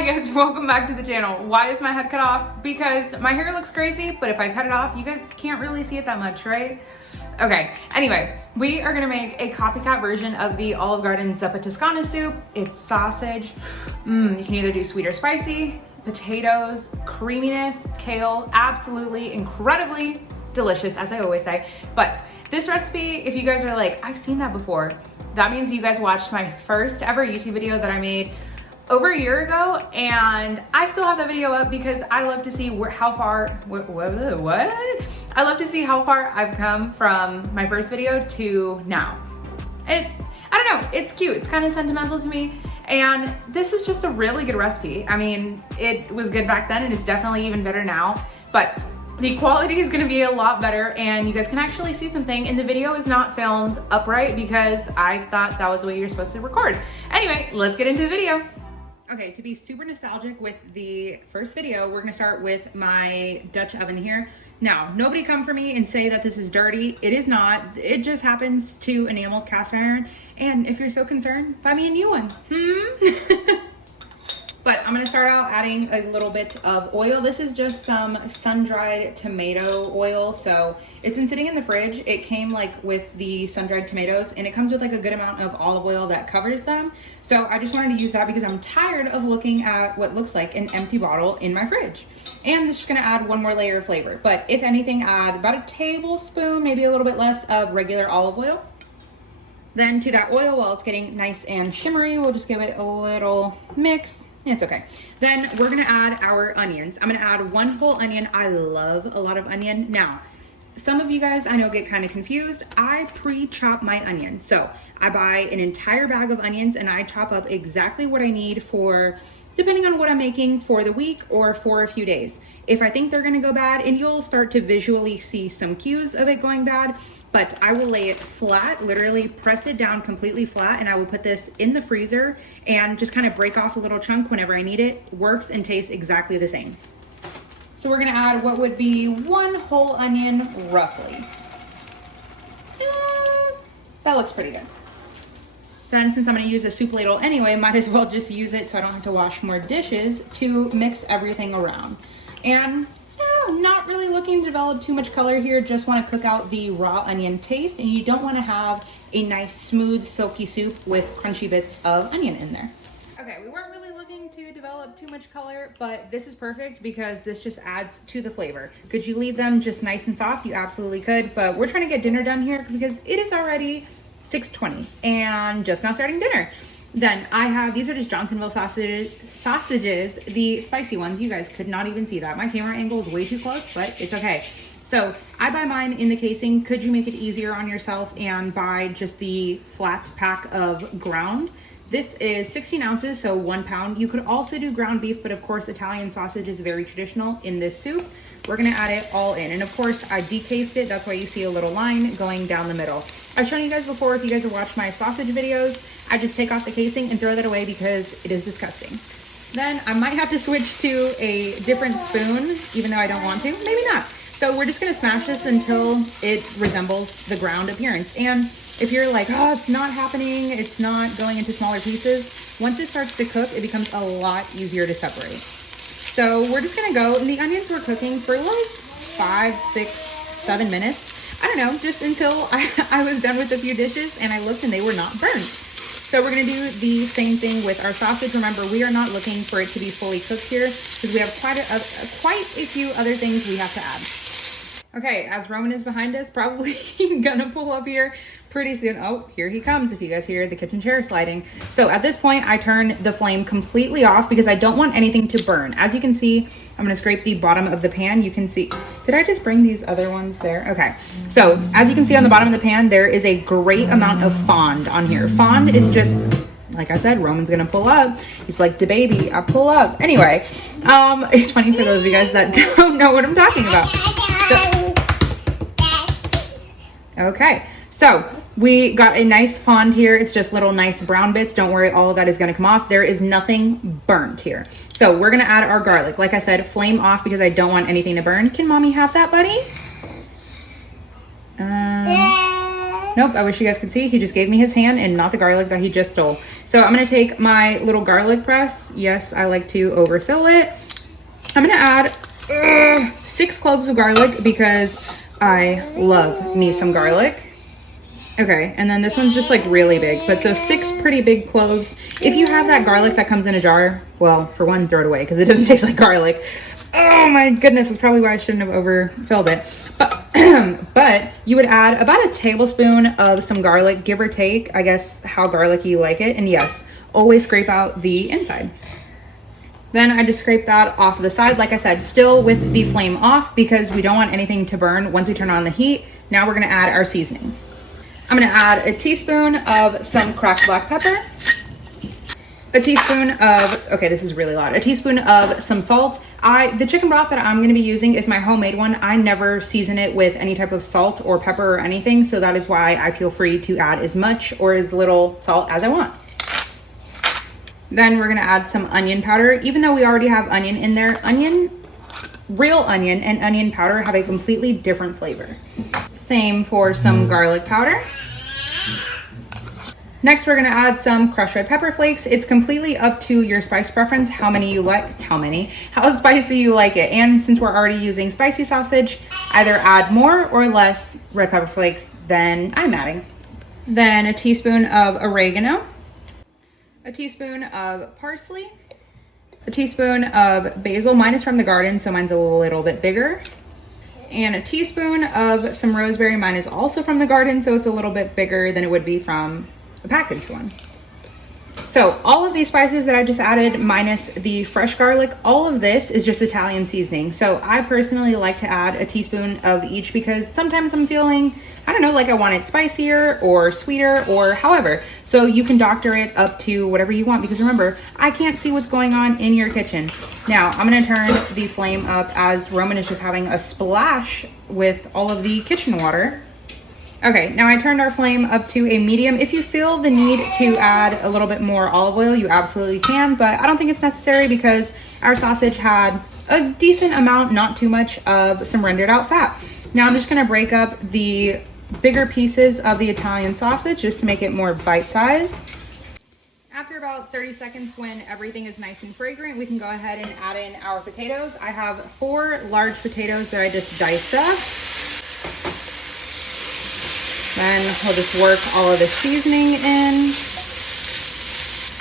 Hi guys, welcome back to the channel. Why is my head cut off? Because my hair looks crazy, but if I cut it off, you guys can't really see it that much, right? Okay, anyway, we are gonna make a copycat version of the Olive Garden Zuppa Toscana soup. It's sausage. You can either do sweet or spicy, potatoes, creaminess, kale, absolutely incredibly delicious, as I always say. But this recipe, if you guys are like, I've seen that before, that means you guys watched my first ever YouTube video that I made over a year ago, and I still have that video up because I love to see how far, I love to see how far I've come from my first video to now. I don't know, it's cute, it's kind of sentimental to me, and this is just a really good recipe. I mean, it was good back then and it's definitely even better now, but the quality is gonna be a lot better and you guys can actually see something, and the video is not filmed upright because I thought that was the way you're supposed to record. Anyway, let's get into the video. Okay, to be super nostalgic with the first video, we're gonna start with my Dutch oven here. Now, nobody come for me and say that this is dirty. It is not. It just happens to enamel cast iron. And if you're so concerned, buy me a new one. But I'm gonna start out adding a little bit of oil. This is just some sun-dried tomato oil. So it's been sitting in the fridge. It came like with the sun-dried tomatoes, and it comes with like a good amount of olive oil that covers them. So I just wanted to use that because I'm tired of looking at what looks like an empty bottle in my fridge. And this is gonna add one more layer of flavor. But if anything, add about a tablespoon, maybe a little bit less, of regular olive oil. Then to that oil, while it's getting nice and shimmery, we'll just give it a little mix. It's okay. Then we're gonna add our onions. I'm gonna add one whole onion. I love a lot of onion. Now, some of you guys I know get kind of confused. I pre-chop my onion. So I buy an entire bag of onions and I chop up exactly what I need for, depending on what I'm making for the week or for a few days. If I think they're gonna go bad, and you'll start to visually see some cues of it going bad, but I will lay it flat, literally press it down completely flat, and I will put this in the freezer and just kind of break off a little chunk whenever I need it. Works and tastes exactly the same. So we're gonna add what would be one whole onion, roughly. That looks pretty good. Then since I'm gonna use a soup ladle anyway, might as well just use it so I don't have to wash more dishes to mix everything around. And not really looking to develop too much color here, just want to cook out the raw onion taste, and you don't want to have a nice smooth silky soup with crunchy bits of onion in there. Okay, we weren't really looking to develop too much color, but this is perfect because this just adds to the flavor. Could you leave them just nice and soft? You absolutely could, but we're trying to get dinner done here because it is already 6:20 and just now starting dinner. Then I have, these are just Johnsonville sausages, the spicy ones. You guys could not even see that. My camera angle is way too close, but it's okay. So I buy mine in the casing. Could you make it easier on yourself and buy just the flat pack of ground? This is 16 ounces, so 1 pound. You could also do ground beef, but of course Italian sausage is very traditional in this soup. We're gonna add it all in. And of course I decased it. That's why you see a little line going down the middle. I've shown you guys before, if you guys have watched my sausage videos, I just take off the casing and throw that away because it is disgusting. Then I might have to switch to a different spoon, even though I don't want to, maybe not. So we're just gonna smash this until it resembles the ground appearance. And if you're like, oh, it's not happening, it's not going into smaller pieces, once it starts to cook, it becomes a lot easier to separate. So we're just gonna go, and the onions were cooking for like 5, 6, 7 minutes. I don't know, just until I was done with a few dishes and I looked and they were not burnt. So we're gonna do the same thing with our sausage. Remember, we are not looking for it to be fully cooked here because we have quite a few other things we have to add. Okay, as Roman is behind us, probably gonna pull up here pretty soon. Oh, here he comes, if you guys hear the kitchen chair sliding. So at this point, I turn the flame completely off because I don't want anything to burn. As you can see, I'm gonna scrape the bottom of the pan. You can see, did I just bring these other ones there? Okay, so as you can see on the bottom of the pan, there is a great amount of fond on here. Fond is just, like I said, Roman's gonna pull up. He's like, the baby, I pull up. Anyway, it's funny for those of you guys that don't know what I'm talking about. Okay, so we got a nice fond here. It's just little nice brown bits. Don't worry, all of that is gonna come off. There is nothing burnt here. So we're gonna add our garlic. Like I said, flame off because I don't want anything to burn. Can mommy have that, buddy? Nope, I wish you guys could see. He just gave me his hand and not the garlic that he just stole. So I'm gonna take my little garlic press. Yes, I like to overfill it. I'm gonna add 6 cloves of garlic because I love me some garlic. Okay, and then this one's just like really big, but so 6 pretty big cloves. If you have that garlic that comes in a jar, well, for one, throw it away because it doesn't taste like garlic. Oh my goodness, that's probably why I shouldn't have overfilled it. But you would add about a tablespoon of some garlic, give or take, I guess how garlicky you like it. And yes, always scrape out the inside. Then I just scrape that off of the side. Like I said, still with the flame off because we don't want anything to burn once we turn on the heat. Now we're gonna add our seasoning. I'm gonna add a teaspoon of some cracked black pepper, a teaspoon of, okay, this is really loud, a teaspoon of some salt. The chicken broth that I'm gonna be using is my homemade one. I never season it with any type of salt or pepper or anything, so that is why I feel free to add as much or as little salt as I want. Then we're gonna add some onion powder. Even though we already have onion in there, real onion and onion powder have a completely different flavor. Same for some garlic powder. Next, we're gonna add some crushed red pepper flakes. It's completely up to your spice preference, how spicy you like it. And since we're already using spicy sausage, either add more or less red pepper flakes than I'm adding. Then a teaspoon of oregano, a teaspoon of parsley, a teaspoon of basil. Mine is from the garden, so mine's a little bit bigger. And a teaspoon of some rosemary. Mine is also from the garden, so it's a little bit bigger than it would be from a packaged one. So all of these spices that I just added, minus the fresh garlic, all of this is just Italian seasoning. So I personally like to add a teaspoon of each because sometimes I'm feeling, I don't know, like I want it spicier or sweeter or however. So you can doctor it up to whatever you want because remember, I can't see what's going on in your kitchen. Now I'm gonna turn the flame up as Roman is just having a splash with all of the kitchen water. Okay, now I turned our flame up to a medium. If you feel the need to add a little bit more olive oil, you absolutely can, but I don't think it's necessary because our sausage had a decent amount, not too much, of some rendered out fat. Now I'm just gonna break up the bigger pieces of the Italian sausage just to make it more bite-sized. After about 30 seconds, when everything is nice and fragrant, we can go ahead and add in our potatoes. I have 4 large potatoes that I just diced up. Then we'll just work all of the seasoning in.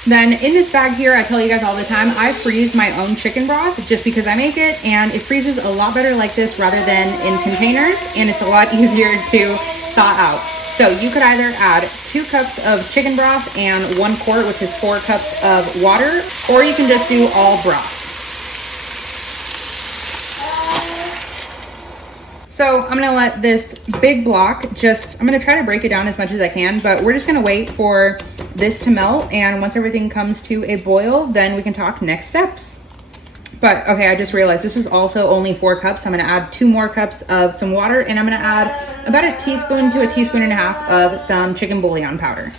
Then in this bag here, I tell you guys all the time, I freeze my own chicken broth just because I make it, and it freezes a lot better like this rather than in containers, and it's a lot easier to thaw out. So you could either add 2 cups of chicken broth and 1 quart, which is 4 cups of water, or you can just do all broth. So I'm gonna let this big block I'm gonna try to break it down as much as I can, but we're just gonna wait for this to melt, and once everything comes to a boil, then we can talk next steps. But okay, I just realized this was also only 4 cups. I'm gonna add 2 more cups of some water, and I'm gonna add about a teaspoon to a teaspoon and a half of some chicken bouillon powder.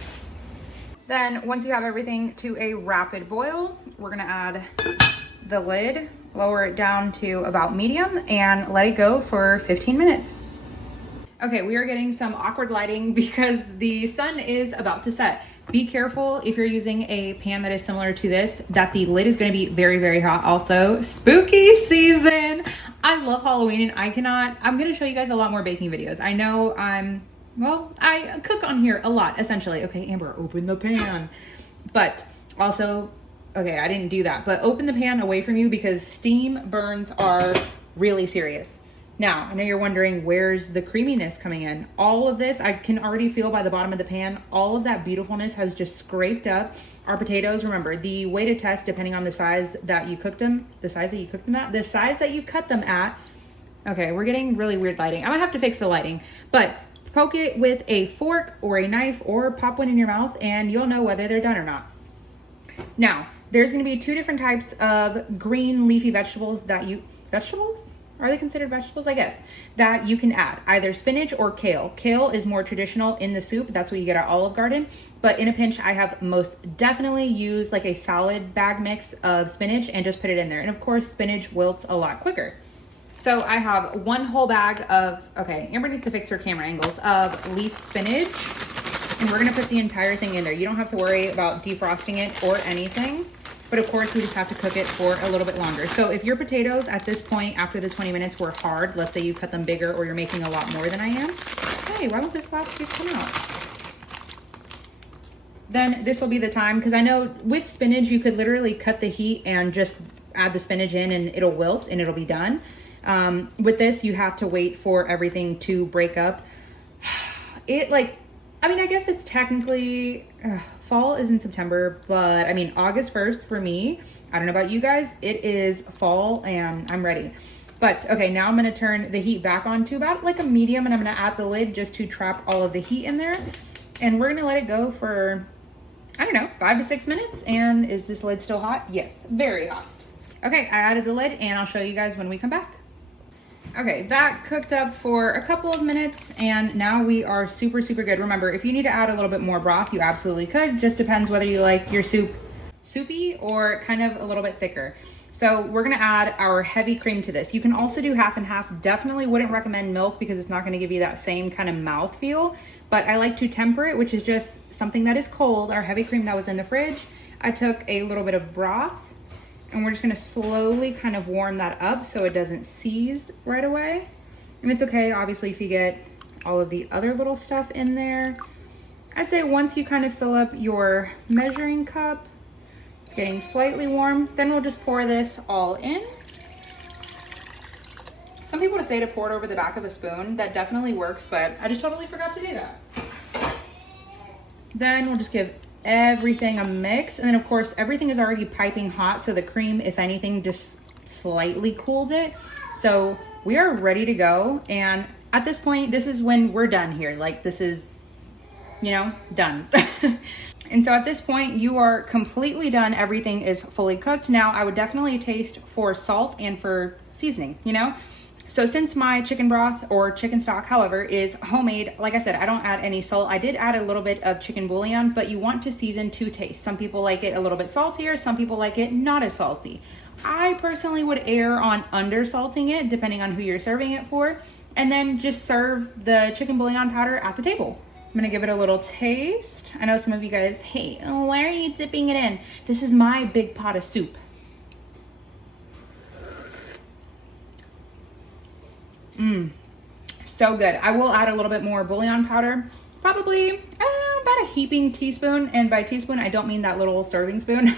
Then once you have everything to a rapid boil, we're gonna add the lid, lower it down to about medium, and let it go for 15 minutes. Okay, we are getting some awkward lighting because the sun is about to set. Be careful if you're using a pan that is similar to this, that the lid is gonna be very, very hot. Also, spooky season. I love Halloween and I'm gonna show you guys a lot more baking videos. I know I cook on here a lot, essentially. Okay, Amber, open the pan. But also, okay, I didn't do that, but open the pan away from you because steam burns are really serious. Now, I know you're wondering, where's the creaminess coming in? All of this, I can already feel by the bottom of the pan, all of that beautifulness has just scraped up our potatoes. Remember, the way to test, depending on the size that you cut them at. Okay, we're getting really weird lighting. I'm gonna have to fix the lighting, but poke it with a fork or a knife or pop one in your mouth and you'll know whether they're done or not. Now, there's gonna be 2 different types of green leafy vegetables vegetables? Are they considered vegetables? I guess. That you can add, either spinach or kale. Kale is more traditional in the soup. That's what you get at Olive Garden. But in a pinch, I have most definitely used like a solid bag mix of spinach and just put it in there. And of course, spinach wilts a lot quicker. So I have one whole bag of, okay, Amber needs to fix her camera angles, of leaf spinach. And we're gonna put the entire thing in there. You don't have to worry about defrosting it or anything. But of course, we just have to cook it for a little bit longer. So if your potatoes at this point, after the 20 minutes were hard, let's say you cut them bigger or you're making a lot more than I am. Hey, why won't this last piece come out? Then this will be the time, because I know with spinach, you could literally cut the heat and just add the spinach in and it'll wilt and it'll be done. With this, you have to wait for everything to break up. I mean, I guess it's technically, fall is in September, but I mean, August 1st for me, I don't know about you guys, it is fall and I'm ready. But okay, now I'm gonna turn the heat back on to about like a medium, and I'm gonna add the lid just to trap all of the heat in there. And we're gonna let it go for, I don't know, 5 to 6 minutes. And is this lid still hot? Yes, very hot. Okay, I added the lid and I'll show you guys when we come back. Okay, that cooked up for a couple of minutes and now we are super, super good. Remember, if you need to add a little bit more broth, you absolutely could. Just depends whether you like your soup soupy or kind of a little bit thicker. So we're gonna add our heavy cream to this. You can also do half and half. Definitely wouldn't recommend milk because it's not gonna give you that same kind of mouth feel. But I like to temper it, which is just something that is cold. Our heavy cream that was in the fridge. I took a little bit of broth and we're just gonna slowly kind of warm that up so it doesn't seize right away. And it's okay, obviously, if you get all of the other little stuff in there. I'd say once you kind of fill up your measuring cup, it's getting slightly warm, then we'll just pour this all in. Some people would say to pour it over the back of a spoon. That definitely works, but I just totally forgot to do that. Then we'll just give everything a mix. And then of course, everything is already piping hot. So the cream, if anything, just slightly cooled it. So we are ready to go. And at this point, this is when we're done here. Like this is, you know, done. And so at this point, you are completely done. Everything is fully cooked. Now I would definitely taste for salt and for seasoning, you know? So since my chicken broth or chicken stock, however, is homemade, like I said, I don't add any salt. I did add a little bit of chicken bouillon, but you want to season to taste. Some people like it a little bit saltier. Some people like it not as salty. I personally would err on under salting it, depending on who you're serving it for. And then just serve the chicken bouillon powder at the table. I'm gonna give it a little taste. I know some of you guys, hey, why are you dipping it in? This is my big pot of soup. So good. I will add a little bit more bouillon powder, probably about a heaping teaspoon. And by teaspoon, I don't mean that little serving spoon.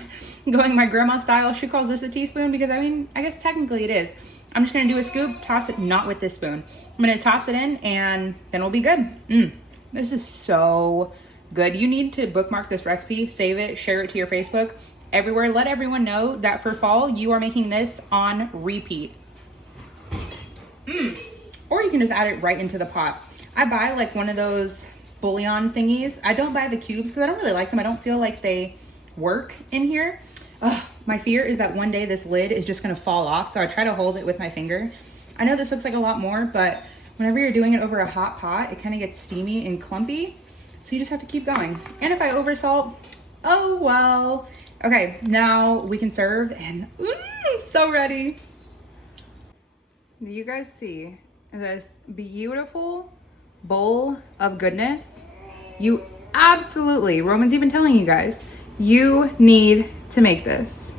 Going my grandma style, she calls this a teaspoon because I mean, I guess technically it is. I'm just gonna do a scoop, toss it, not with this spoon. I'm gonna toss it in and then we'll be good. This is so good. You need to bookmark this recipe, save it, share it to your Facebook, everywhere. Let everyone know that for fall, you are making this on repeat. Or you can just add it right into the pot. I buy like one of those bouillon thingies. I don't buy the cubes because I don't really like them. I don't feel like they work in here. My fear is that one day this lid is just gonna fall off. So I try to hold it with my finger. I know this looks like a lot more, but whenever you're doing it over a hot pot, it kind of gets steamy and clumpy. So you just have to keep going. And if I oversalt, oh well. Okay, now we can serve and I'm so ready. Do you guys see this beautiful bowl of goodness? You absolutely, Roman's even telling you guys, you need to make this.